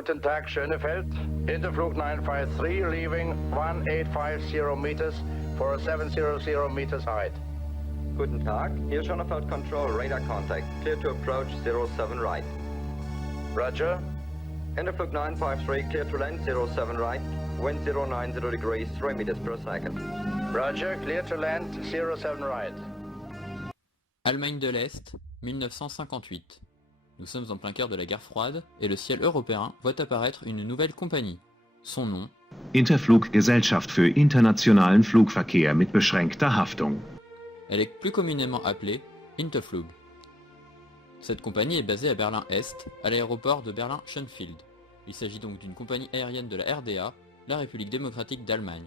Guten Tag, Schönefeld. Interflug 953 leaving 1850 meters for a 700 meters height. Guten Tag, here Schönefeld Control, radar contact. Clear to approach 07 right. Roger. Interflug 953, clear to land 07 right. Wind 090 degrees, 3 meters per second. Roger, clear to land 07 right. Allemagne de l'Est, 1958. Nous sommes en plein cœur de la guerre froide et le ciel européen voit apparaître une nouvelle compagnie. Son nom, Interfluggesellschaft für internationalen Flugverkehr mit beschränkter Haftung. elle est plus communément appelée Interflug. Cette compagnie est basée à Berlin-Est, à l'aéroport de Berlin-Schönefeld. Il s'agit donc d'une compagnie aérienne de la RDA, la République démocratique d'Allemagne.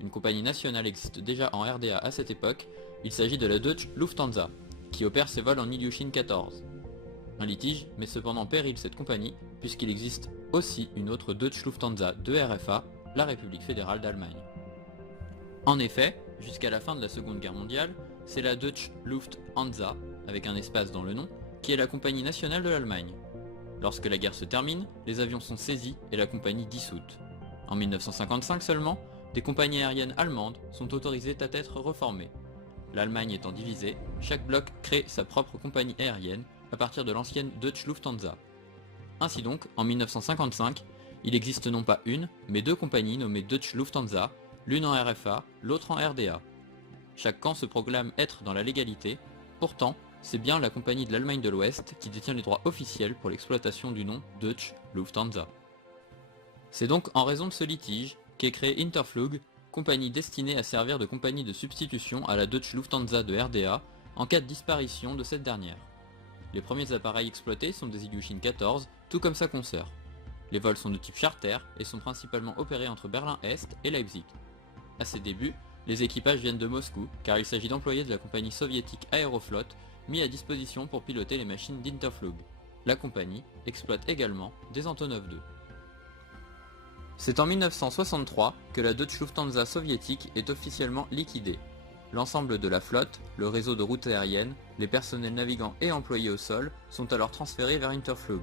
Une compagnie nationale existe déjà en RDA à cette époque, il s'agit de la Deutsche Lufthansa, qui opère ses vols en Ilyushin 14. Un litige met cependant en péril cette compagnie, puisqu'il existe aussi une autre Deutsche Lufthansa de RFA, la République fédérale d'Allemagne. En effet, jusqu'à la fin de la Seconde Guerre mondiale, c'est la Deutsche Lufthansa, avec un espace dans le nom, qui est la compagnie nationale de l'Allemagne. Lorsque la guerre se termine, les avions sont saisis et la compagnie dissoute. En 1955 seulement, des compagnies aériennes allemandes sont autorisées à être reformées. L'Allemagne étant divisée, chaque bloc crée sa propre compagnie aérienne à partir de l'ancienne Deutsche Lufthansa. Ainsi donc, en 1955, il existe non pas une, mais deux compagnies nommées Deutsche Lufthansa, l'une en RFA, l'autre en RDA. Chaque camp se proclame être dans la légalité, pourtant, c'est bien la compagnie de l'Allemagne de l'Ouest qui détient les droits officiels pour l'exploitation du nom Deutsche Lufthansa. C'est donc en raison de ce litige qu'est créée Interflug, compagnie destinée à servir de compagnie de substitution à la Deutsche Lufthansa de RDA en cas de disparition de cette dernière. Les premiers appareils exploités sont des Ilyushin 14, tout comme sa consoeur. Les vols sont de type charter et sont principalement opérés entre Berlin-Est et Leipzig. À ses débuts, les équipages viennent de Moscou, car il s'agit d'employés de la compagnie soviétique Aeroflot, mis à disposition pour piloter les machines d'Interflug. La compagnie exploite également des Antonov 2. C'est en 1963 que la Deutsche Lufthansa soviétique est officiellement liquidée. L'ensemble de la flotte, le réseau de routes aériennes, les personnels navigants et employés au sol sont alors transférés vers Interflug.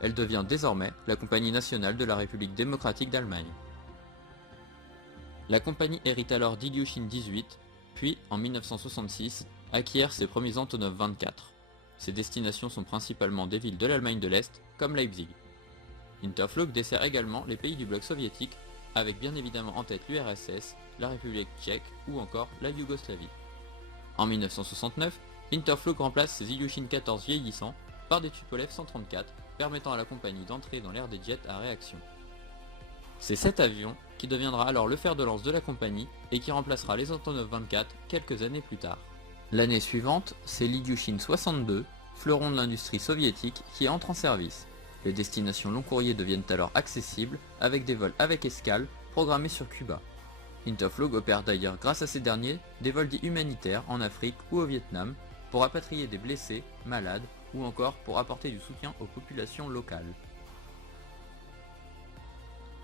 Elle devient désormais la compagnie nationale de la République démocratique d'Allemagne. La compagnie hérite alors d'Ilyushin 18, puis en 1966 acquiert ses premiers Antonov 24. Ses destinations sont principalement des villes de l'Allemagne de l'Est, comme Leipzig. Interflug dessert également les pays du bloc soviétique, avec bien évidemment en tête l'URSS, la République tchèque ou encore la Yougoslavie. En 1969, Interflug remplace ses Ilyushin 14 vieillissants par des Tupolev 134, permettant à la compagnie d'entrer dans l'ère des jets à réaction. C'est cet avion qui deviendra alors le fer de lance de la compagnie et qui remplacera les Antonov 24 quelques années plus tard. L'année suivante, c'est l'Ilyushin 62, fleuron de l'industrie soviétique, qui entre en service. Les destinations long courrier deviennent alors accessibles, avec des vols avec escale, programmés sur Cuba. Interflug opère d'ailleurs grâce à ces derniers des vols dits humanitaires en Afrique ou au Vietnam, pour rapatrier des blessés, malades, ou encore pour apporter du soutien aux populations locales.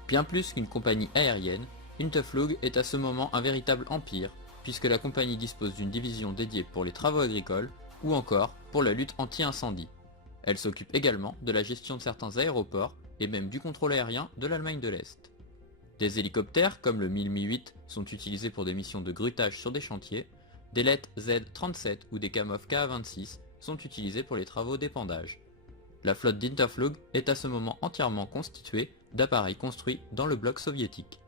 Bien plus qu'une compagnie aérienne, Interflug est à ce moment un véritable empire, puisque la compagnie dispose d'une division dédiée pour les travaux agricoles, ou encore pour la lutte anti-incendie. Elle s'occupe également de la gestion de certains aéroports, et même du contrôle aérien de l'Allemagne de l'Est. Des hélicoptères, comme le Mi-8, sont utilisés pour des missions de grutage sur des chantiers, des Let Z-37 ou des Kamov Ka-26 sont utilisés pour les travaux d'épandage. La flotte d'Interflug est à ce moment entièrement constituée d'appareils construits dans le bloc soviétique.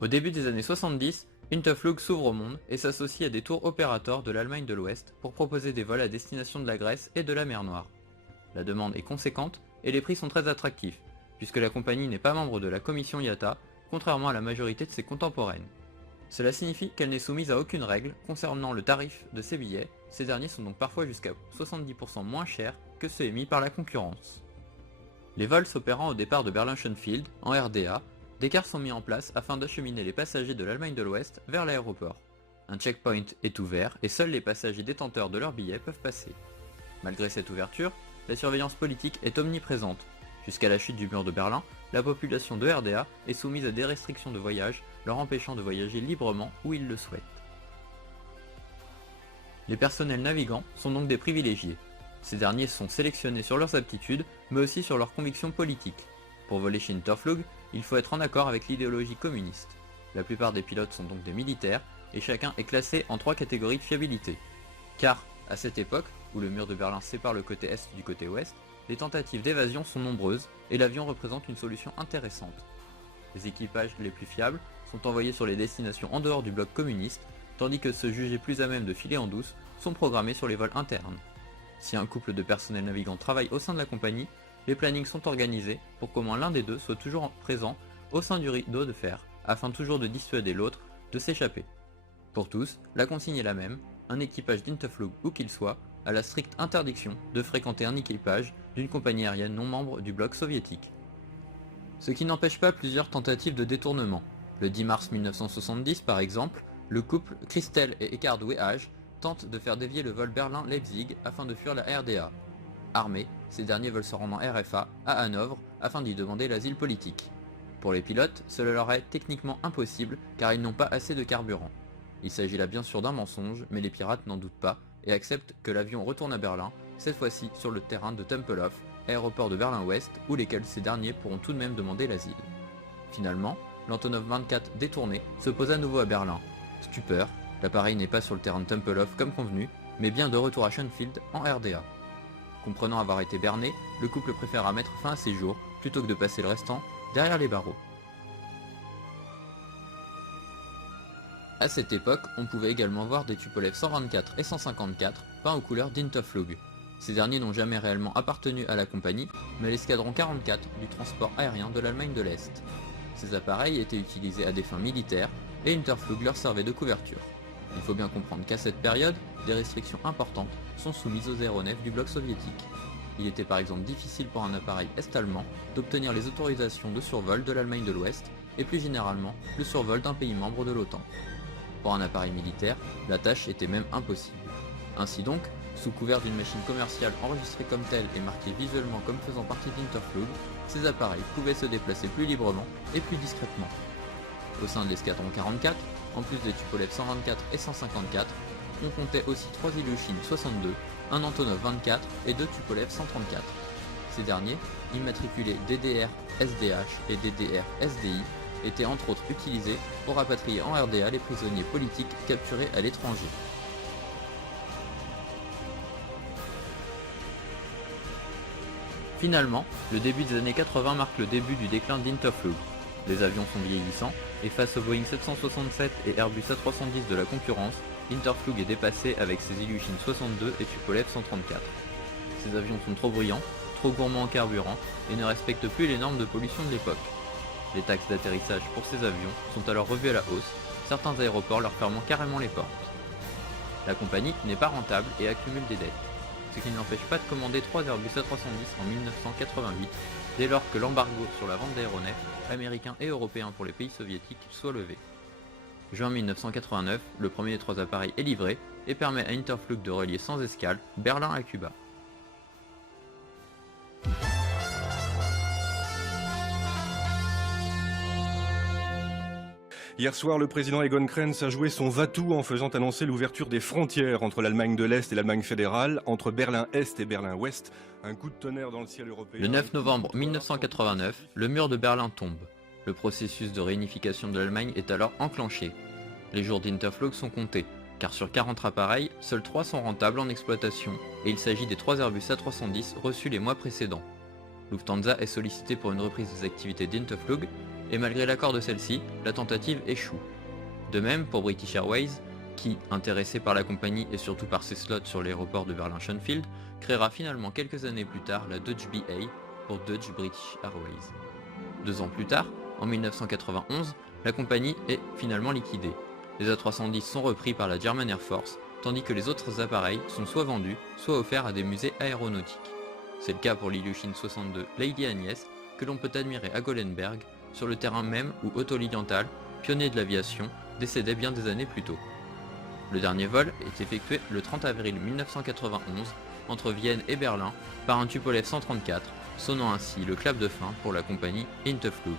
Au début des années 70, Interflug s'ouvre au monde et s'associe à des tours opérateurs de l'Allemagne de l'Ouest pour proposer des vols à destination de la Grèce et de la mer Noire. La demande est conséquente et les prix sont très attractifs, puisque la compagnie n'est pas membre de la commission IATA, contrairement à la majorité de ses contemporaines. Cela signifie qu'elle n'est soumise à aucune règle concernant le tarif de ses billets, ces derniers sont donc parfois jusqu'à 70% moins chers que ceux émis par la concurrence. Les vols s'opérant au départ de Berlin-Schönefeld, en RDA, des cars sont mis en place afin d'acheminer les passagers de l'Allemagne de l'Ouest vers l'aéroport. Un checkpoint est ouvert et seuls les passagers détenteurs de leurs billets peuvent passer. Malgré cette ouverture, la surveillance politique est omniprésente. Jusqu'à la chute du mur de Berlin, la population de RDA est soumise à des restrictions de voyage, leur empêchant de voyager librement où ils le souhaitent. Les personnels navigants sont donc des privilégiés. Ces derniers sont sélectionnés sur leurs aptitudes, mais aussi sur leurs convictions politiques. Pour voler chez Interflug, il faut être en accord avec l'idéologie communiste. La plupart des pilotes sont donc des militaires, et chacun est classé en 3 catégories de fiabilité. Car, à cette époque, où le mur de Berlin sépare le côté est du côté ouest, les tentatives d'évasion sont nombreuses, et l'avion représente une solution intéressante. Les équipages les plus fiables sont envoyés sur les destinations en dehors du bloc communiste, tandis que ceux jugés plus à même de filer en douce sont programmés sur les vols internes. Si un couple de personnel navigant travaille au sein de la compagnie, les plannings sont organisés pour qu'au moins l'un des deux soit toujours présent au sein du rideau de fer, afin toujours de dissuader l'autre de s'échapper. Pour tous, la consigne est la même, un équipage d'Interflug où qu'il soit a la stricte interdiction de fréquenter un équipage d'une compagnie aérienne non membre du bloc soviétique. Ce qui n'empêche pas plusieurs tentatives de détournement. Le 10 mars 1970 par exemple, le couple Christel et Eckhard Weage tentent de faire dévier le vol Berlin-Leipzig afin de fuir la RDA. Armés, ces derniers veulent se rendre en RFA à Hanovre afin d'y demander l'asile politique. Pour les pilotes, cela leur est techniquement impossible car ils n'ont pas assez de carburant. Il s'agit là bien sûr d'un mensonge, mais les pirates n'en doutent pas et acceptent que l'avion retourne à Berlin, cette fois-ci sur le terrain de Tempelhof, aéroport de Berlin-Ouest, où lesquels ces derniers pourront tout de même demander l'asile. Finalement, l'Antonov 24 détourné se pose à nouveau à Berlin. Stupeur, l'appareil n'est pas sur le terrain de Tempelhof comme convenu, mais bien de retour à Schönfield en RDA. Comprenant avoir été berné, le couple préférera mettre fin à ses jours, plutôt que de passer le restant derrière les barreaux. A cette époque, on pouvait également voir des Tupolev 124 et 154 peints aux couleurs d'Interflug. Ces derniers n'ont jamais réellement appartenu à la compagnie, mais à l'escadron 44 du transport aérien de l'Allemagne de l'Est. Ces appareils étaient utilisés à des fins militaires et Interflug leur servait de couverture. Il faut bien comprendre qu'à cette période, des restrictions importantes sont soumises aux aéronefs du bloc soviétique. Il était par exemple difficile pour un appareil est-allemand d'obtenir les autorisations de survol de l'Allemagne de l'Ouest et plus généralement le survol d'un pays membre de l'OTAN. Pour un appareil militaire, la tâche était même impossible. Ainsi donc, sous couvert d'une machine commerciale enregistrée comme telle et marquée visuellement comme faisant partie d'Interflug, ces appareils pouvaient se déplacer plus librement et plus discrètement. Au sein de l'escadron 44, en plus des Tupolev 124 et 154, on comptait aussi 3 Ilyushin 62, un Antonov 24 et 2 Tupolev 134. Ces derniers, immatriculés DDR-SDH et DDR-SDI, étaient entre autres utilisés pour rapatrier en RDA les prisonniers politiques capturés à l'étranger. Finalement, le début des années 80 marque le début du déclin d'Interflug. Les avions sont vieillissants, et face aux Boeing 767 et Airbus A310 de la concurrence, Interflug est dépassé avec ses Ilyushin 62 et Tupolev 134. Ces avions sont trop bruyants, trop gourmands en carburant, et ne respectent plus les normes de pollution de l'époque. Les taxes d'atterrissage pour ces avions sont alors revues à la hausse, certains aéroports leur fermant carrément les portes. La compagnie n'est pas rentable et accumule des dettes, ce qui n'empêche pas de commander 3 Airbus A310 en 1988, dès lors que l'embargo sur la vente d'aéronefs, américains et européens pour les pays soviétiques, soit levé. Juin 1989, le premier des 3 appareils est livré et permet à Interflug de relier sans escale Berlin à Cuba. Hier soir, le président Egon Krenz a joué son va-tout en faisant annoncer l'ouverture des frontières entre l'Allemagne de l'Est et l'Allemagne fédérale, entre Berlin-Est et Berlin-Ouest. Un coup de tonnerre dans le ciel européen. Le 9 novembre 1989, le mur de Berlin tombe. Le processus de réunification de l'Allemagne est alors enclenché. Les jours d'Interflug sont comptés, car sur 40 appareils, seuls 3 sont rentables en exploitation, et il s'agit des 3 Airbus A310 reçus les mois précédents. Lufthansa est sollicité pour une reprise des activités d'Interflug, et malgré l'accord de celle-ci, la tentative échoue. De même pour British Airways, qui, intéressé par la compagnie et surtout par ses slots sur l'aéroport de Berlin-Schönfield, créera finalement quelques années plus tard la Dutch BA pour Dutch British Airways. 2 ans plus tard, en 1991, la compagnie est finalement liquidée. Les A310 sont repris par la German Air Force, tandis que les autres appareils sont soit vendus, soit offerts à des musées aéronautiques. C'est le cas pour l'Ilyushin 62 Lady Agnès, que l'on peut admirer à Gollenberg, sur le terrain même où Otto Lilienthal, pionnier de l'aviation, décédait bien des années plus tôt. Le dernier vol est effectué le 30 avril 1991 entre Vienne et Berlin par un Tupolev 134, sonnant ainsi le clap de fin pour la compagnie Interflug.